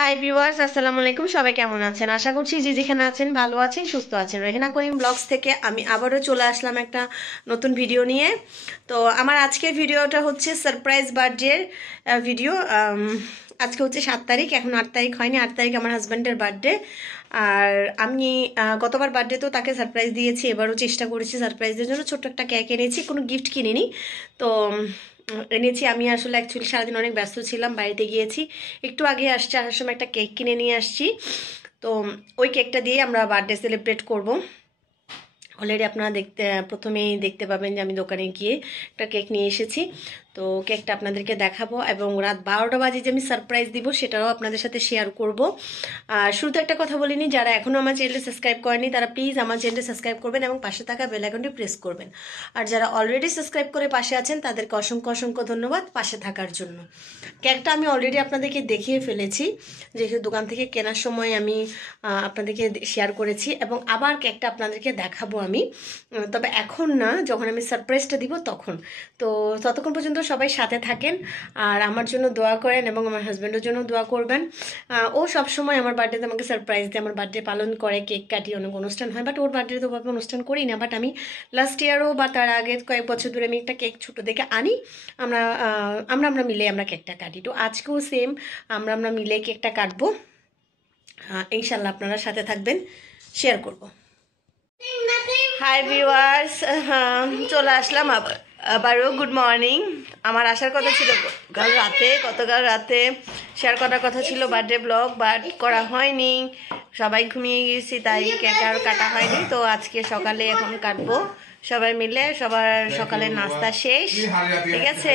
Hi viewers, আসসালামু আলাইকুম। সবাই কেমন আছেন? আশা করছি যে যেখানে আছেন ভালো আছেন, সুস্থ আছেন। রেহেনা করিম ব্লগস থেকে আমি আবারও চলে আসলাম একটা নতুন ভিডিও নিয়ে। তো আমার আজকের ভিডিওটা হচ্ছে সারপ্রাইজ বার্থডের ভিডিও। আজকে হচ্ছে 7 তারিখ, এখন 8 তারিখ হয়নি। 8 তারিখ আমার হাজব্যান্ডের বার্থডে। আর আমি গতবার বার্থডে তো তাকে সারপ্রাইজ দিয়েছি, এবারও চেষ্টা করেছি সারপ্রাইজের জন্য। ছোট্ট একটা কেক এনেছি, কোনো গিফট কিনিনি। তো এনেছি আমি। আসলে অ্যাকচুয়ালি সারাদিন অনেক ব্যস্ত ছিলাম, বাড়িতে গিয়েছি। একটু আগে আসছি, আসার সময় একটা কেক কিনে নিয়ে আসছি। তো ওই কেকটা দিয়ে আমরা বার্থডে সেলিব্রেট করব। অলরেডি আপনারা প্রথমেই দেখতে পাবেন যে আমি দোকানে গিয়ে একটা কেক নিয়ে এসেছি। তো কেকটা আপনাদেরকে দেখাবো এবং রাত 12টা বাজে যে আমি সারপ্রাইজ দিব সেটাও আপনাদের সাথে শেয়ার করব। আর শুরুতে একটা কথা বলিনি, যারা এখনও আমার চ্যানেলটি সাবস্ক্রাইব করেনি তারা প্লিজ আমার চ্যানেলটি সাবস্ক্রাইব করবেন এবং পাশে থাকা বেল আইকনটি প্রেস করবেন। আর যারা অলরেডি সাবস্ক্রাইব করে পাশে আছেন তাদেরকে অসংখ্য অসংখ্য ধন্যবাদ পাশে থাকার জন্য। কেকটা আমি অলরেডি আপনাদেরকে দেখিয়ে ফেলেছি, যেহেতু দোকান থেকে কেনার সময় আমি আপনাদেরকে শেয়ার করেছি, এবং আবার কেকটা আপনাদেরকে দেখাবো আমি। তবে এখন না, যখন আমি সারপ্রাইজটা দিব তখন। তো ততক্ষণ পর্যন্ত সবাই সাথে থাকেন আর আমার জন্য দোয়া করেন এবং আমার হাজব্যান্ডের জন্য দোয়া করবেন। ও সবসময় আমার বার্থডেতে আমাকে সারপ্রাইজ দিয়ে আমার বার্থডে পালন করে, কেক কাটিয়ে অনেক অনুষ্ঠান হয়। বাট ওর বার্থডে তো ওভাবে অনুষ্ঠান করি না। বাট আমি লাস্ট ইয়ারও বা তার আগে কয়েক বছর ধরে আমি একটা কেক ছোটো দেখে আনি। আমরা আমরা আমরা মিলে আমরা কেকটা কাটি। তো আজকেও সেম আমরা মিলে কেকটা কাটবো। ইনশাল্লাহ আপনারা সাথে থাকবেন, শেয়ার করব। হাই ভিউয়ার্স, চলে আসলাম আবারও। Good morning. আমার আসার কথা ছিল গতকাল রাতে শেয়ার করার কথা ছিল বার্থডে ব্লগ, বাট করা হয়নি। সবাই ঘুমিয়ে গেছি, তাই কেক আর কাটা হয়নি। তো আজকে সকালে এখন কাটবো সবাই মিলে। সবার সকালে নাস্তা শেষ, ঠিক আছে।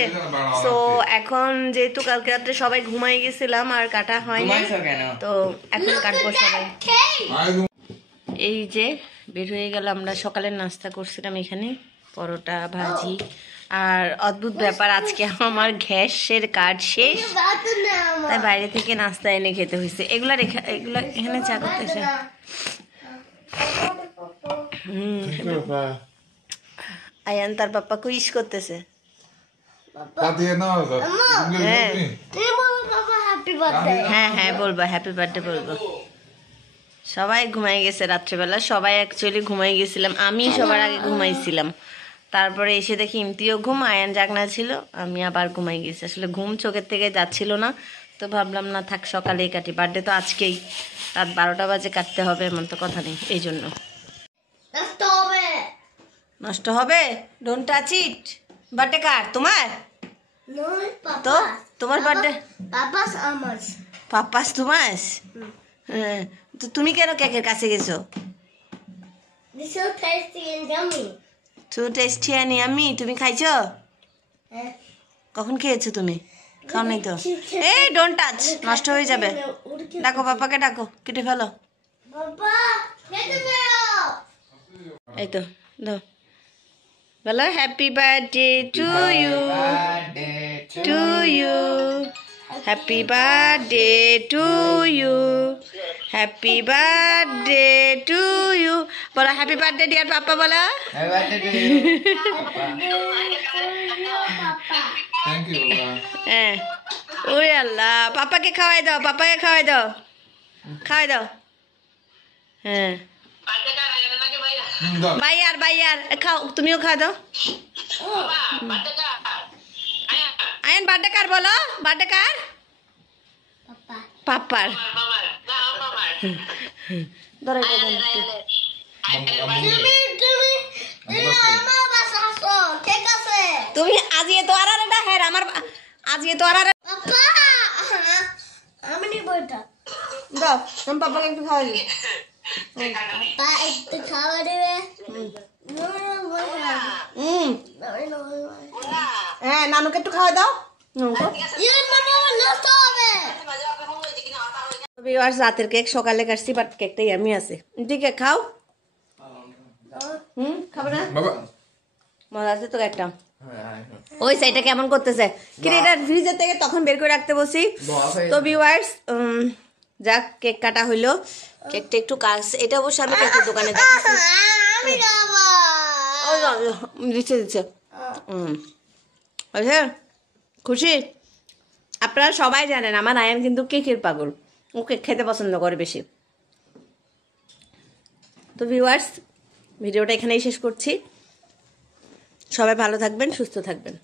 তো এখন যেহেতু কালকে রাত্রে সবাই ঘুমাই গেছিলাম আর কাটা হয়নি, তো এখন কাটবো সবাই। এই যে বের হয়ে গেল, আমরা সকালের নাস্তা করছিলাম এখানে, পরোটা ভাজি। আর অদ্ভুত ব্যাপার, আজকে আমার গ্যাসের কার্ড শেষ, তাই বাইরে থেকে নাস্তা এনে খেতে হয়েছে। এগুলা এখানে চা করতেছে। আয়ান তার পাপ্পা কুইশ করতেছে। হ্যাঁ হ্যাঁ বলবো, হ্যাপি বার্থডে বলবো। সবাই ঘুমাই গেছে রাত্রেবেলা, সবাই অ্যাকচুয়ালি ঘুমাই গেছিলাম, আমি সবার আগে ঘুমাইছিলাম। তারপরে এসে দেখি ইমতিও ঘুম, আয়ান জাগনা ছিল, আমি আবার ঘুমাই গেছি। আসলে ঘুম চোখের থেকে যাচ্ছিল না, তো ভাবলাম না থাক সকালেই কাটি। বার্থডে তো আজকেই, রাত 12টা বাজে কাটতে হবে এমন তো কথা নেই, এই জন্য। নষ্ট হবে? Don't touch it. বার্থডে কার? তোমার? তো তোমার বার্থডে? পাপাস তোমার? হ্যাঁ, তো তুমি কেন কেকের কাছে গেছো? তো টেস্টি and yummy। তুমি খাইছো? কখন খেয়েছো তুমি? খাও নাই তো। এই ডোন্ট টাচ, নষ্ট হয়ে যাবে। ডাকো পাপাকে, ডাকো, কেটে ফেলো। এই তো দাও, বলো happy birthday to you, to you, happy birthday to you, happy birthday to you. বলো হ্যাপি বার্থডে ডিয়ার পাপা, বলো। হ্যাঁ, ওরে আল্লাহ, পাপাকে খাওয়াই দাও, পাপাকে খাওয়াই দাও, খাওয়াই দাও। হ্যাঁ ভাইয়ার ভাইয়ার খাও, তুমিও খাওয়া দাও। আয়ান বার্থডে কার বলো? বার্থডে কার? পাপার। তুমি আজিয়ে তো আর এটা হ্যাঁ আমার আজিয়ে তো আর আমি নিব এটা। দাও তুমি পাপাকে একটু খাওয়াই দিও। পাপা একটু খাওয়া দেবে। হ্যাঁ নানুকে একটু খাওয়া দাও। রাতের কেক সকালে কাটছি, বাট কেকটাই আমি আছে। ঠিক আছে খাও। খাবে না? মজা আছে তো একটা। ওই সাইডটা কেমন করতেছে কিরে, এটা ফ্রিজের থেকে তখন বের করে রাখতে বসি। তো ভিউয়ার্স, যাক কেক কাটা হইলো। কেকটা একটু কাটছে, এটা অবশ্য আমি কেকের দোকানে দেখেছি। দিচ্ছে দিচ্ছে। খুশি? আপনারা সবাই জানেন আমার আয়ান কিন্তু কেকের পাগল। ওকে খেতে পছন্দ করে বেশি। তো ভিউয়ার্স, ভিডিওটা এখানেই শেষ করছি। সবাই ভালো থাকবেন, সুস্থ থাকবেন।